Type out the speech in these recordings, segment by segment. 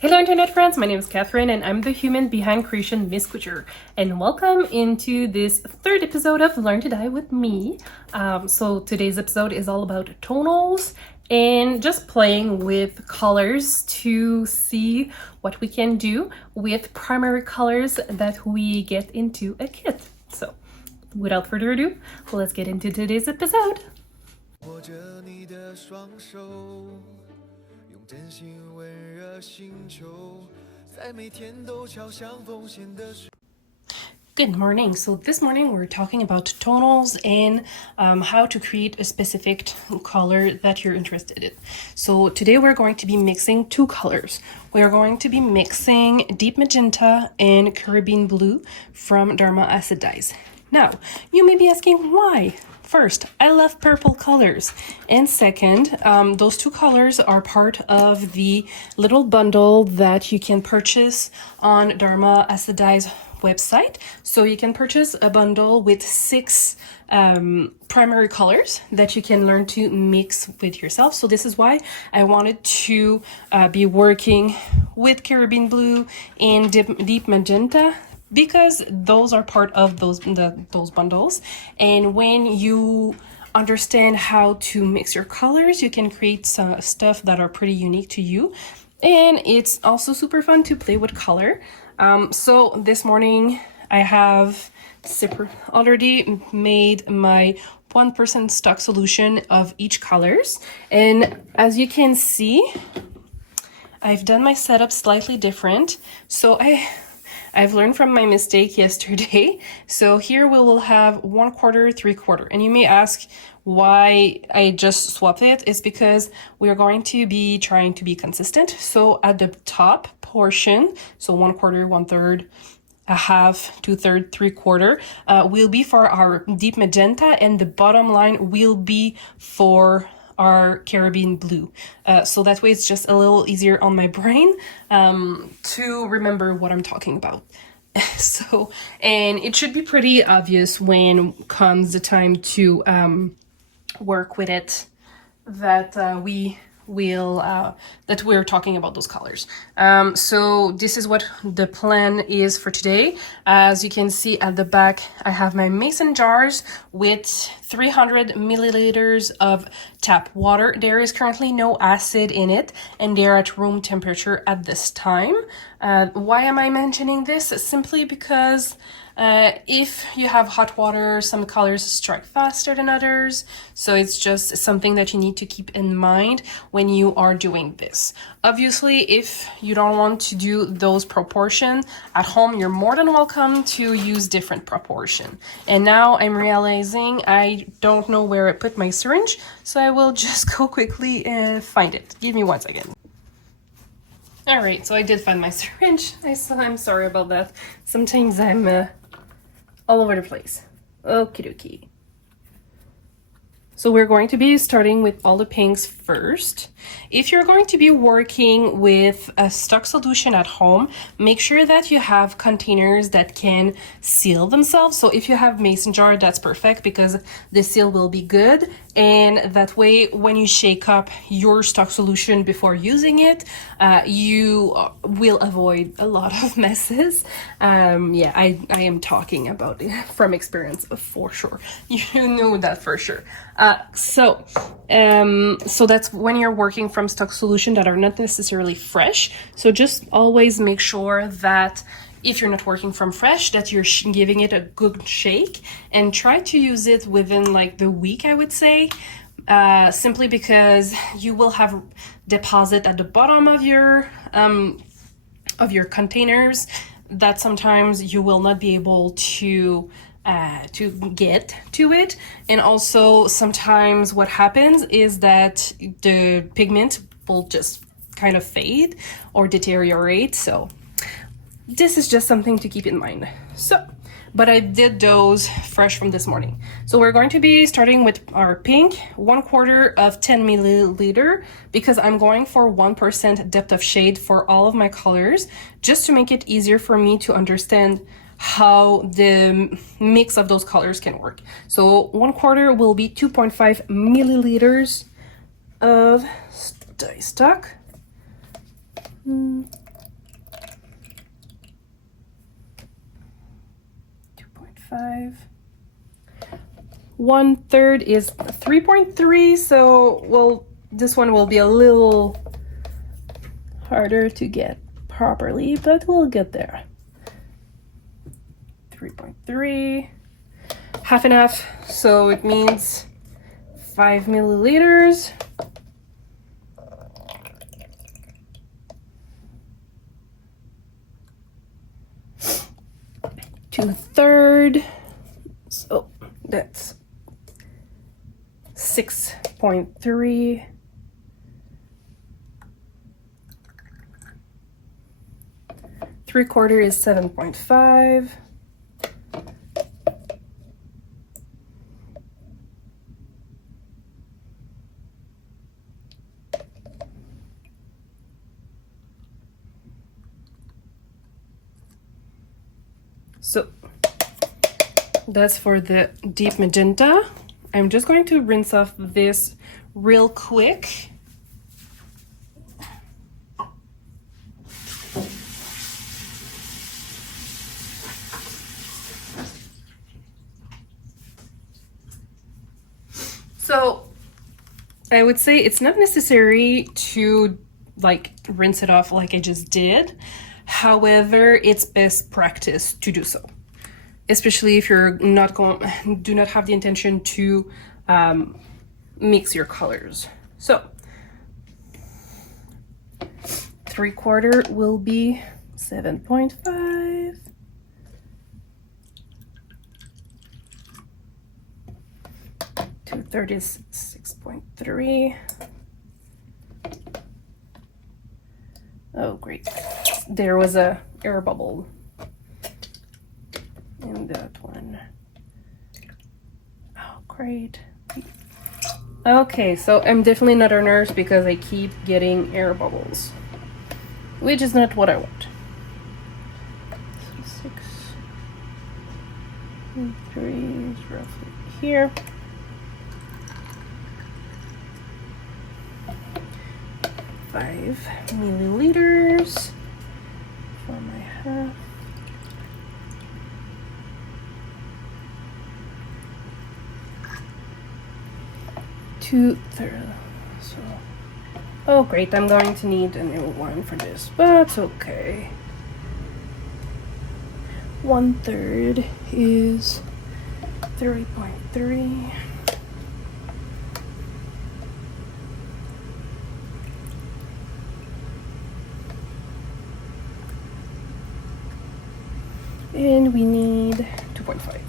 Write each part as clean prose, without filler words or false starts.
Hello internet friends, my name is Catherine and I'm the human behind creation Miss Couture, and welcome into this third episode of Learn to Dye with me. So today's episode is all about tonals and just playing with colors to see what we can do with primary colors that we get into a kit. So without further ado, let's get into today's episode. Good morning. So this morning we're talking about tonals and how to create a specific color that you're interested in. So today we're going to be mixing two colors. We are going to be mixing deep magenta and Caribbean blue from Dharma acid dyes. Now, you may be asking why? First, I love purple colors. And second, those two colors are part of the little bundle that you can purchase on Dharma acid dyes website. So you can purchase a bundle with 6 primary colors that you can learn to mix with yourself. So this is why I wanted to be working with Caribbean blue and deep magenta, because those are part of those bundles. And when you understand how to mix your colors, you can create some stuff that are pretty unique to you. And it's also super fun to play with color. So this morning I have already made my 1% stock solution of each colors. And as you can see, I've done my setup slightly different. So I've learned from my mistake yesterday. So here we will have 1/4, 3/4. And you may ask why I just swapped it. It's because we are going to be trying to be consistent. So at the top portion, so 1/4, 1/3, 1/2, 2/3, 3/4, will be for our deep magenta, and the bottom line will be for our Caribbean blue. So that way it's just a little easier on my brain to remember what I'm talking about. So, and it should be pretty obvious when comes the time to work with it that that we're talking about those colors. So this is what the plan is for today. As you can see at the back, I have my mason jars with 300 milliliters of tap water. There is currently no acid in it, and they're at room temperature at this time. Why am I mentioning this? Simply because if you have hot water, some colors strike faster than others. So it's just something that you need to keep in mind when you are doing this. Obviously, if you don't want to do those proportions at home, you're more than welcome to use different proportion. And now I'm realizing I don't know where I put my syringe, so I will just go quickly and find it. Give me 1 second. All right, so I did find my syringe. I'm sorry about that. Sometimes I'm all over the place. Okie dokie. So we're going to be starting with all the pinks first. If you're going to be working with a stock solution at home, make sure that you have containers that can seal themselves. So if you have mason jar, that's perfect because the seal will be good. And that way, when you shake up your stock solution before using it, you will avoid a lot of messes. Yeah, I am talking about it from experience for sure. You know that for sure. So that's when you're working from stock solution that are not necessarily fresh. So just always make sure that if you're not working from fresh, that you're giving it a good shake, and try to use it within like the week, I would say, simply because you will have deposit at the bottom of your containers that sometimes you will not be able to get to it. And also sometimes what happens is that the pigment will just kind of fade or deteriorate. So this is just something to keep in mind. So, but I did those fresh from this morning. So we're going to be starting with our pink, 1/4 of 10 milliliter, because I'm going for 1% depth of shade for all of my colors, just to make it easier for me to understand how the mix of those colors can work. So 1/4 will be 2.5 milliliters of dye stock. 5. 1/3 is 3.3, so well, this one will be a little harder to get properly, but we'll get there. 3.3, half and half, so it means 5 milliliters. Two-third, so that's 6.3. Three-quarter is 7.5. So that's for the deep magenta. I'm just going to rinse off this real quick. So I would say it's not necessary to like rinse it off like I just did. However, it's best practice to do so, especially if you're not do not have the intention to mix your colors. So 3/4 will be 7.5. 2/3 is 6.3. Oh, great. There was a air bubble in that one. Oh, great. Okay, so I'm definitely not a nurse because I keep getting air bubbles, which is not what I want. 6 and 3 is roughly here. 5 milliliters for my half. Two-thirds. So, oh great, I'm going to need a new one for this, but that's okay. 1/3 is 3.3. And we need 2.5.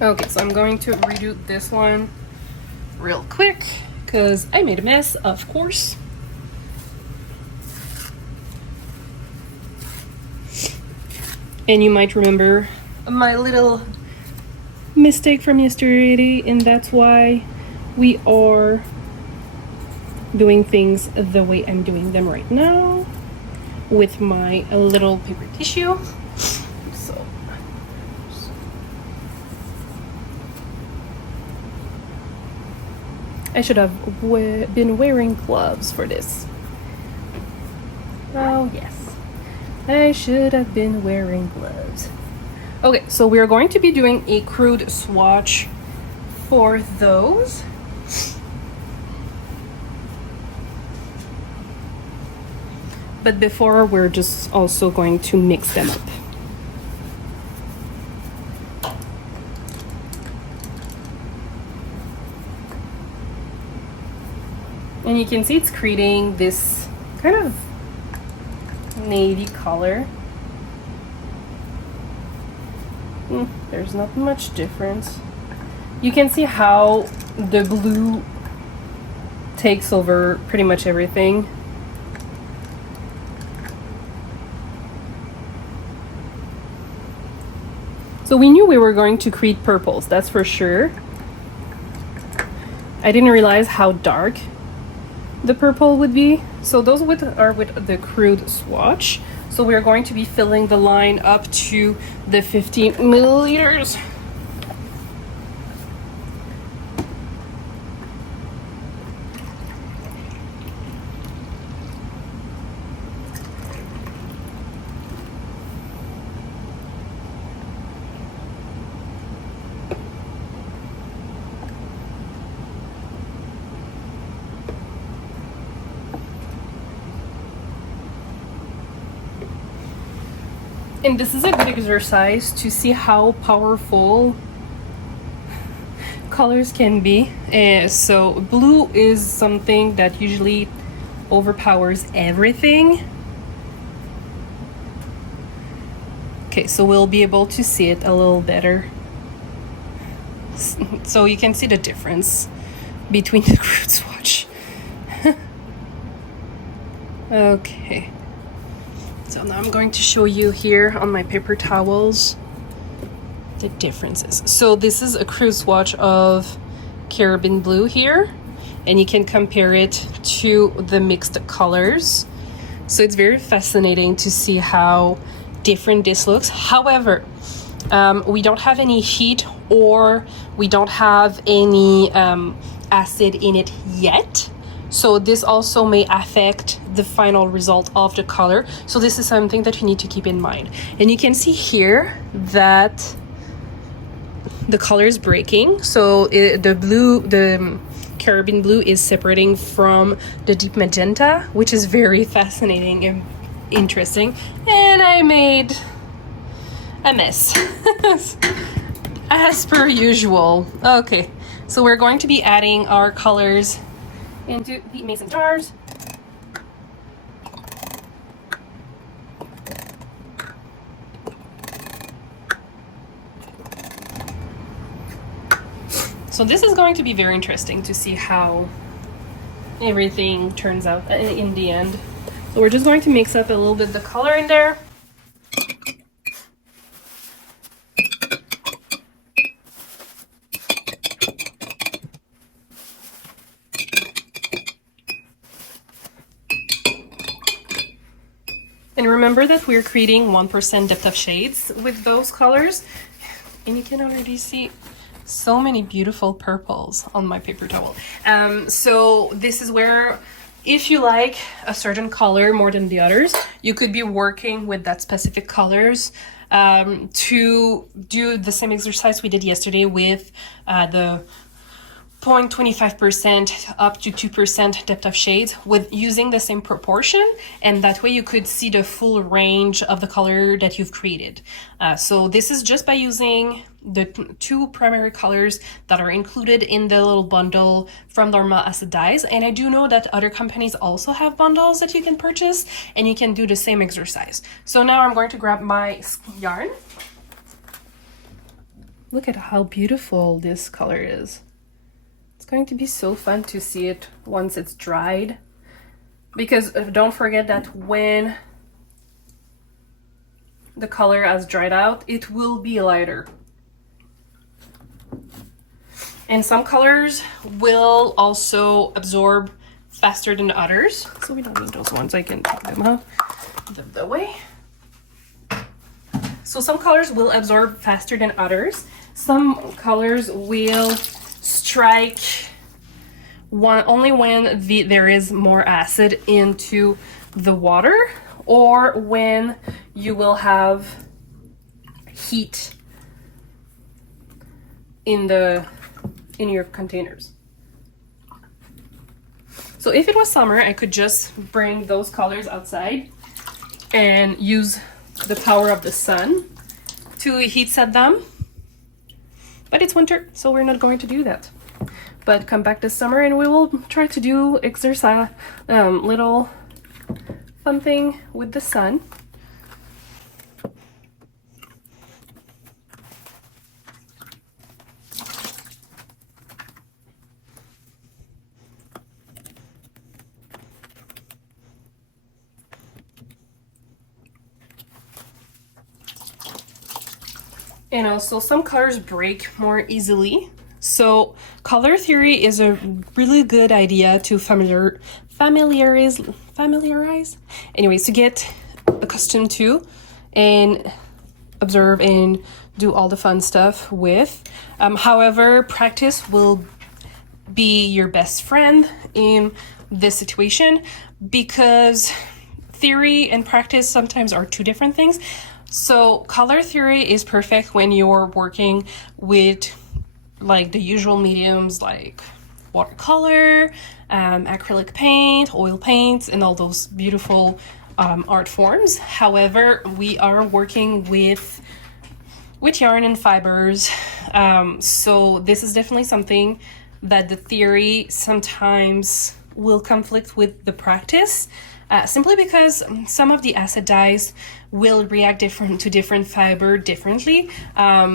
Okay, so I'm going to redo this one real quick because I made a mess, of course. And you might remember my little mistake from yesterday, and that's why we are doing things the way I'm doing them right now with my little paper tissue. So I should have been wearing gloves for this. Oh yes, I should have been wearing gloves. Okay, so we are going to be doing a crude swatch for those. But before, we're just also going to mix them up. And you can see it's creating this kind of navy color. There's not much difference. You can see how the blue takes over pretty much everything. So we knew we were going to create purples, that's for sure. I didn't realize how dark the purple would be. So those are with the crude swatch. So we're going to be filling the line up to the 50 milliliters. And this is a good exercise to see how powerful colors can be. So blue is something that usually overpowers everything. Okay, so we'll be able to see it a little better. So you can see the difference between the crude swatch. Okay. So now I'm going to show you here on my paper towels the differences. So this is a crude swatch of carabin blue here, and you can compare it to the mixed colors. So it's very fascinating to see how different this looks. However, we don't have any heat or we don't have any acid in it yet. So this also may affect the final result of the color. So this is something that you need to keep in mind. And you can see here that the color is breaking. So the carabin blue is separating from the deep magenta, which is very fascinating and interesting. And I made a mess as per usual. Okay, so we're going to be adding our colors into the mason jars. So this is going to be very interesting to see how everything turns out in the end. So we're just going to mix up a little bit the color in there. And remember that we're creating 1% depth of shades with those colors. And you can already see so many beautiful purples on my paper towel. So this is where, if you like a certain color more than the others, you could be working with that specific colors to do the same exercise we did yesterday with the 0.25% up to 2% depth of shades with using the same proportion, and that way you could see the full range of the color that you've created. So this is just by using the two primary colors that are included in the little bundle from Dharma Acid Dyes. And I do know that other companies also have bundles that you can purchase and you can do the same exercise. So now I'm going to grab my yarn. Look at how beautiful this color is. It's going to be so fun to see it once it's dried, because don't forget that when the color has dried out, it will be lighter. And some colors will also absorb faster than others. So we don't need those ones. I can take them out the way. So some colors will absorb faster than others. Some colors will strike only when there is more acid into the water, or when you will have heat in your containers. So if it was summer, I could just bring those colors outside and use the power of the sun to heat set them. But it's winter, so we're not going to do that. But come back this summer and we will try to do exercise, little fun thing with the sun. And also some colors break more easily. So color theory is a really good idea to familiarize, anyways, to get accustomed to and observe and do all the fun stuff with. However, practice will be your best friend in this situation, because theory and practice sometimes are two different things. So color theory is perfect when you're working with like the usual mediums like watercolor, acrylic paint, oil paints, and all those beautiful art forms. However, we are working with yarn and fibers, so this is definitely something that the theory sometimes will conflict with the practice, simply because some of the acid dyes will react to different fiber differently.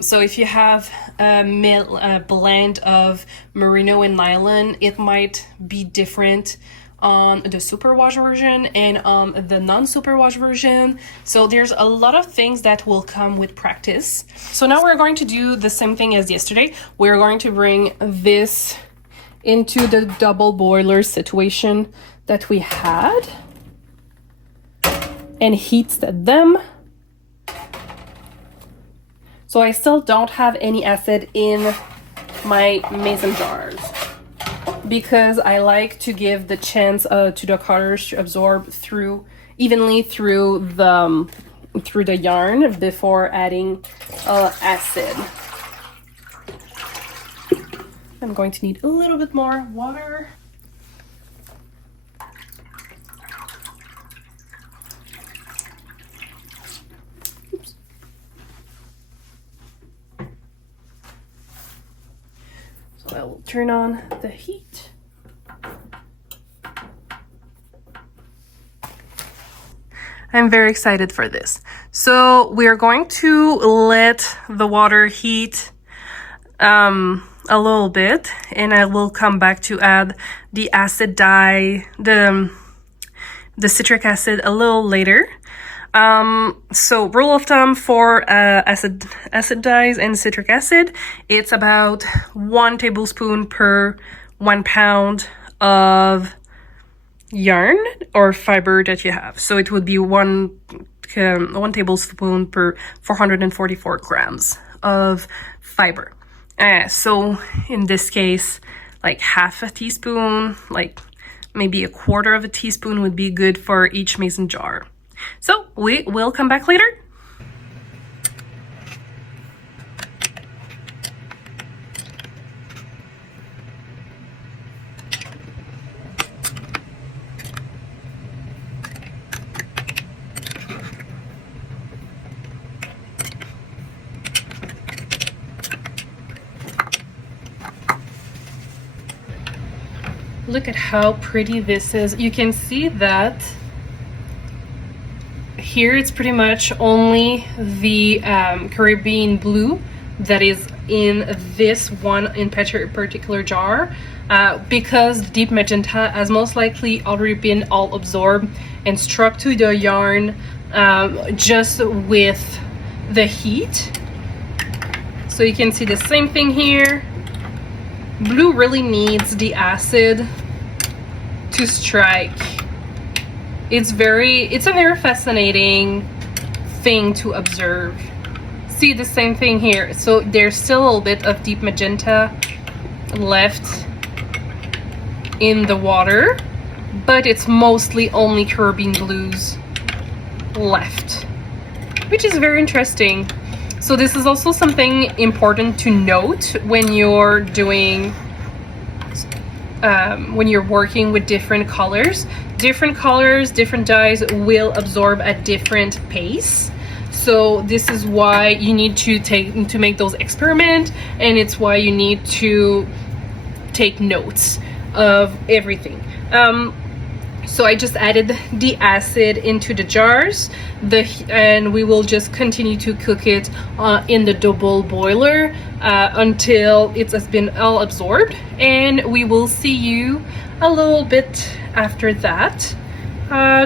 So if you have a blend of merino and nylon, it might be different on the superwash version and on the non-superwash version. So there's a lot of things that will come with practice. So now we're going to do the same thing as yesterday. We're going to bring this into the double boiler situation that we had and heat them. So I still don't have any acid in my mason jars, because I like to give the chance to the colors to absorb evenly through the yarn before adding acid. I'm going to need a little bit more water. Oops. So I will turn on the heat. I'm very excited for this. So we are going to let the water heat a little bit, and I will come back to add the acid dye, the citric acid, a little later. So rule of thumb for acid dyes and citric acid, it's about 1 tablespoon per 1 pound of yarn or fiber that you have. So it would be one tablespoon per 444 grams of fiber. So in this case, like half a teaspoon, like maybe a quarter of a teaspoon would be good for each mason jar. So we will come back later. Look at how pretty this is. You can see that here it's pretty much only the Caribbean blue that is in this one in particular jar, because the deep magenta has most likely already been all absorbed and struck to the yarn just with the heat. So you can see the same thing here. Blue really needs the acid to strike. It's a very fascinating thing to observe. See the same thing here. So there's still a little bit of deep magenta left in the water, but it's mostly only Caribbean blues left, which is very interesting. So this is also something important to note when you're doing, when you're working with different colors. Different colors, different dyes will absorb at different pace. So this is why you need to make those experiments, and it's why you need to take notes of everything. So I just added the acid into the jars, and we will just continue to cook it in the double boiler until it has been all absorbed, and we will see you a little bit after that,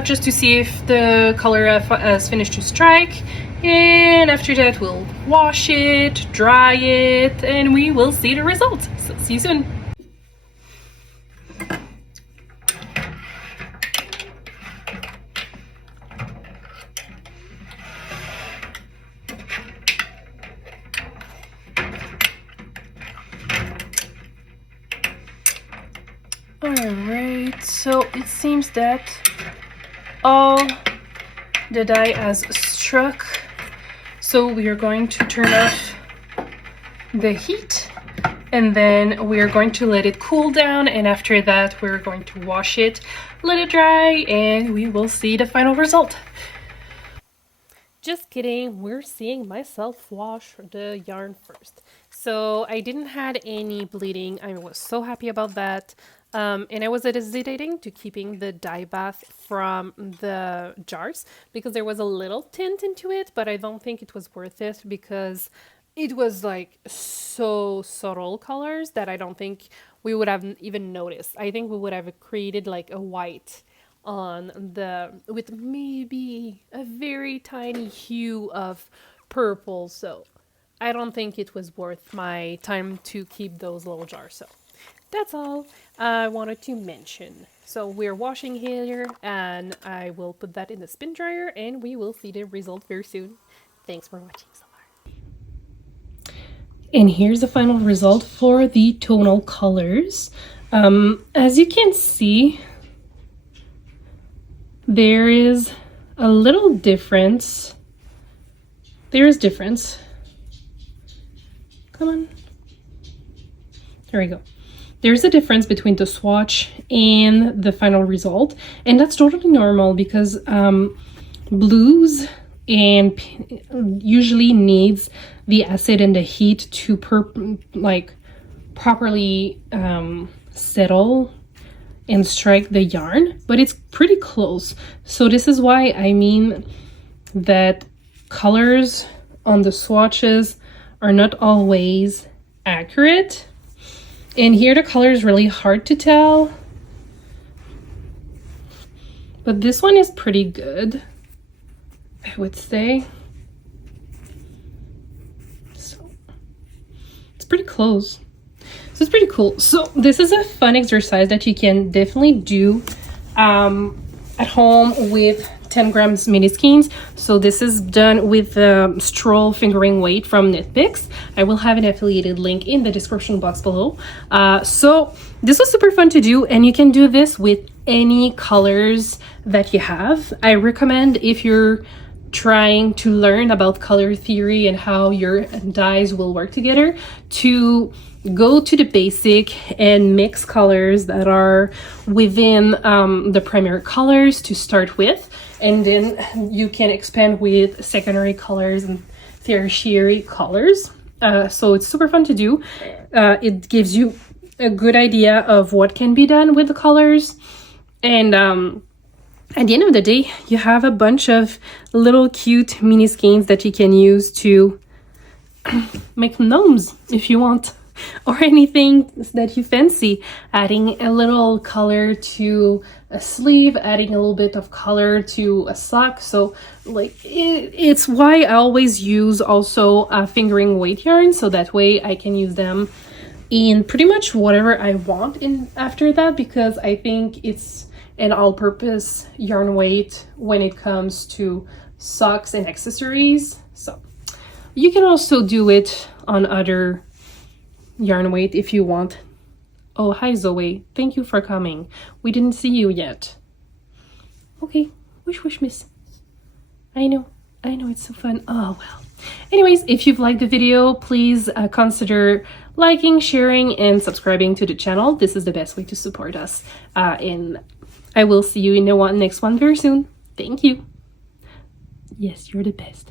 just to see if the color has finished to strike. And after that we'll wash it, dry it, and we will see the results. So see you soon. Alright, so it seems that all the dye has struck, so we are going to turn off the heat and then we're going to let it cool down, and after that we're going to wash it, let it dry, and we will see the final result. Just kidding, we're seeing myself wash the yarn first. So I didn't had any bleeding. I was so happy about that. And I was hesitating to keeping the dye bath from the jars because there was a little tint into it, but I don't think it was worth it because it was like so subtle colors that I don't think we would have even noticed. I think we would have created like a white on the with maybe a very tiny hue of purple, so I don't think it was worth my time to keep those little jars. So that's all I wanted to mention. So we're washing here, and I will put that in the spin dryer, and we will see the result very soon. Thanks for watching so far. And here's the final result for the tonal colors. As you can see, there is a little difference. There is difference. Come on. There we go. There's a difference between the swatch and the final result, and that's totally normal because blues and usually needs the acid and the heat to properly settle and strike the yarn, but it's pretty close. So this is why I mean that colors on the swatches are not always accurate. And here the color is really hard to tell, but this one is pretty good, I would say. So it's pretty close. So it's pretty cool. So this is a fun exercise that you can definitely do at home with 10 grams mini skeins. So this is done with the Stroll fingering weight from Knitpicks. I will have an affiliated link in the description box below. So this was super fun to do, and you can do this with any colors that you have. I recommend, if you're trying to learn about color theory and how your dyes will work together, to go to the basic and mix colors that are within the primary colors to start with, and then you can expand with secondary colors and tertiary colors. So it's super fun to do. It gives you a good idea of what can be done with the colors, and at the end of the day, you have a bunch of little cute mini skeins that you can use to make gnomes if you want, or anything that you fancy. Adding a little color to a sleeve, adding a little bit of color to a sock. So like it's why I always use also a fingering weight yarn, so that way I can use them in pretty much whatever I want in after that, because I think it's an all-purpose yarn weight when it comes to socks and accessories. So you can also do it on other yarn weight if you want. Oh, hi Zoe, thank you for coming. We didn't see you yet. Okay, wish miss. I know it's so fun. Oh well. Anyways, if you've liked the video, please consider liking, sharing, and subscribing to the channel. This is the best way to support us, and I will see you in the next one very soon. Thank you. Yes, you're the best.